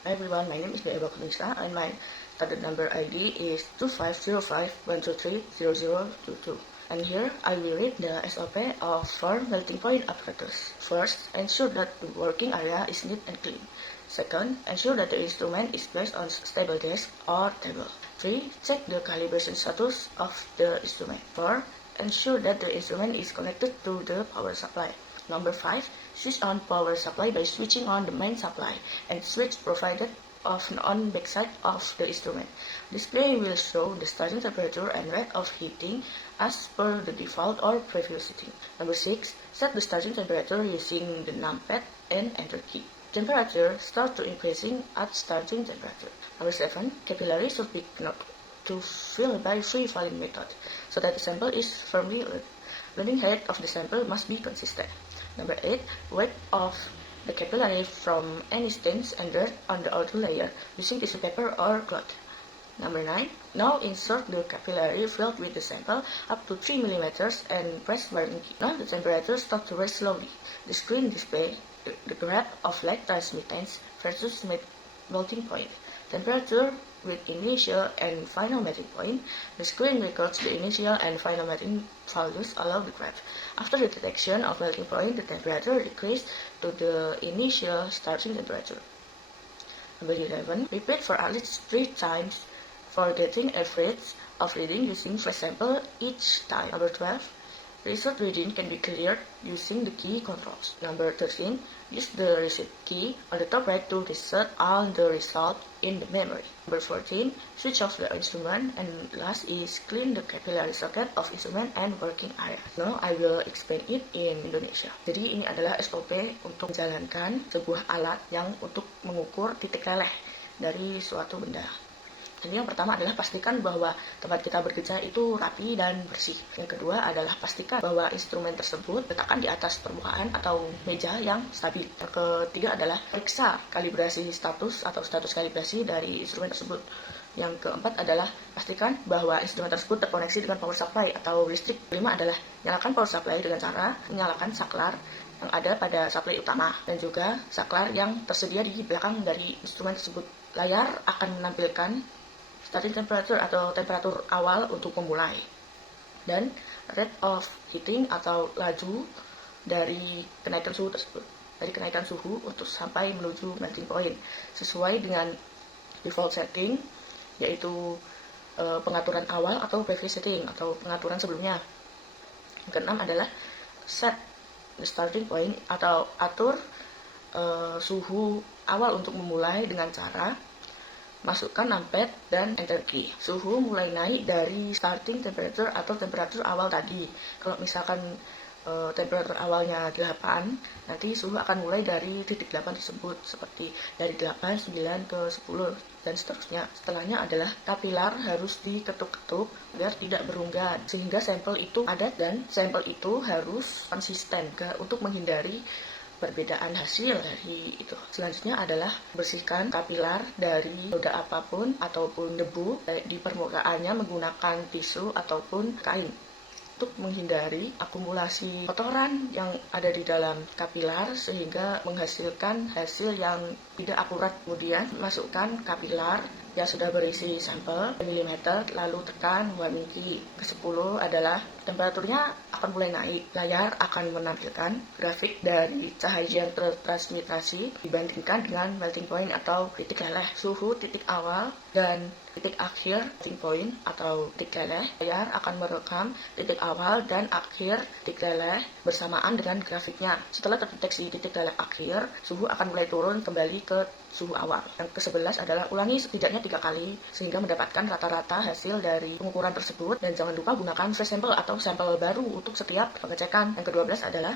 Hi everyone, my name is Eba Kunisa and my student number ID is 2505-123-0022. And here I will read the SOP of for melting point apparatus. First, ensure that the working area is neat and clean. Second, ensure that the instrument is placed on stable desk or table. 3. Check the calibration status of the instrument. 4. Ensure that the instrument is connected to the power supply. Number 5. Switch on power supply by switching on the main supply and switch provided on backside of the instrument. Display will show the starting temperature and rate of heating as per the default or previous setting. Number 6. Set the starting temperature using the numpad and enter key. Temperature start to increasing at starting temperature. Number 7. Capillary should be knocked to fill by free falling method so that the sample is firmly loaded. Loading height of the sample must be consistent. Number 8. Wipe off the capillary from any stains and dirt on the outer layer using tissue paper or cloth. Number 9. Now insert the capillary filled with the sample up to 3 mm and press burning key. Now the temperature starts to rise slowly. The screen displays the graph of light transmittance versus melting point. Temperature with initial and final melting point. The screen records the initial and final melting values along the graph. After the detection of melting point, the temperature decreases to the initial starting temperature. Number 11. Repeat for at least 3 times for getting average of reading using flash sample each time. Number 12. Result reading can be cleared using the key controls. Number 13. Use the reset key on the top right to reset all the result in the memory. Number 14. Switch off the instrument, and last is clean the capillary socket of instrument and working area. Now I will explain it in Indonesia. Jadi ini adalah SOP untuk menjalankan sebuah alat yang untuk mengukur titik leleh dari suatu benda. Jadi yang pertama adalah pastikan bahwa tempat kita bekerja itu rapi dan bersih. Yang kedua adalah pastikan bahwa instrumen tersebut letakkan di atas permukaan atau meja yang stabil. Yang ketiga adalah periksa kalibrasi status atau status kalibrasi dari instrumen tersebut. Yang keempat adalah pastikan bahwa instrumen tersebut terkoneksi dengan power supply atau listrik. Kelima adalah nyalakan power supply dengan cara menyalakan saklar yang ada pada supply utama dan juga saklar yang tersedia di belakang dari instrumen tersebut. Layar akan menampilkan starting temperature atau temperatur awal untuk memulai, dan rate of heating atau laju dari kenaikan suhu tersebut, dari kenaikan suhu untuk sampai menuju melting point sesuai dengan default setting, yaitu pengaturan awal atau previous setting atau pengaturan sebelumnya. Yang keenam adalah set the starting point atau atur suhu awal untuk memulai dengan cara masukkan numpad dan enter key. Suhu mulai naik dari starting temperature atau temperatur awal tadi. Kalau misalkan temperatur awalnya 8, nanti suhu akan mulai dari titik 8 tersebut, seperti dari 8, 9 ke 10 dan seterusnya. Setelahnya adalah kapilar harus diketuk-ketuk agar tidak berunggat sehingga sampel itu padat dan sampel itu harus konsisten untuk menghindari perbedaan hasil dari itu. Selanjutnya adalah bersihkan kapilar dari noda apapun ataupun debu di permukaannya menggunakan tisu ataupun kain untuk menghindari akumulasi kotoran yang ada di dalam kapilar sehingga menghasilkan hasil yang tidak akurat. Kemudian masukkan kapilar yang sudah berisi sampel milimeter, lalu tekan warning key. Ke-10 adalah temperaturnya akan mulai naik. Layar akan menampilkan grafik dari cahaya yang tertransmitasi dibandingkan dengan melting point atau titik leleh. Suhu titik awal dan titik akhir melting point atau titik leleh. Layar akan merekam titik awal dan akhir titik leleh bersamaan dengan grafiknya. Setelah terdeteksi titik leleh akhir, suhu akan mulai turun kembali ke suhu awal. Yang ke-11 adalah ulangi setidaknya 3 kali sehingga mendapatkan rata-rata hasil dari pengukuran tersebut, dan jangan lupa gunakan fresh sample atau sampel baru untuk setiap pengecekan. Yang ke-12 adalah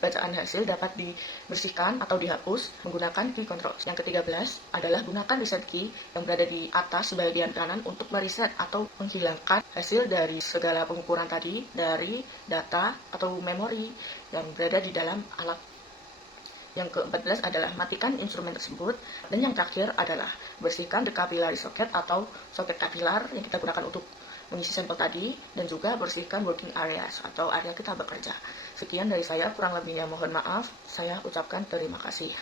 bacaan hasil dapat dibersihkan atau dihapus menggunakan key control. Yang ke-13 adalah gunakan reset key yang berada di atas bagian kanan untuk mereset atau menghilangkan hasil dari segala pengukuran tadi dari data atau memori yang berada di dalam alat. Yang ke-14 adalah matikan instrumen tersebut. Dan yang terakhir adalah bersihkan the capillary socket atau soket kapilar yang kita gunakan untuk mengisi sampel tadi, dan juga bersihkan working areas atau area kita bekerja. Sekian dari saya, kurang lebihnya mohon maaf. Saya ucapkan terima kasih.